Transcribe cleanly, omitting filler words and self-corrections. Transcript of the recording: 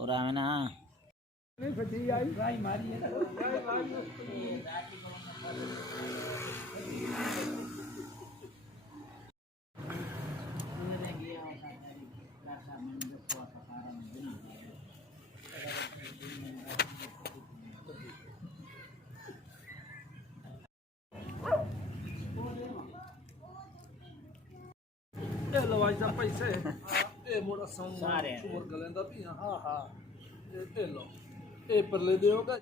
और आवे ना नहीं फटी आई गाय मारी है ये लो आज पैसे ये मोड़ा सौ शुगर गलेंदा भी हां हां ये लो ਇਹ ਪਰਲੇ ਦਿਓਗਾ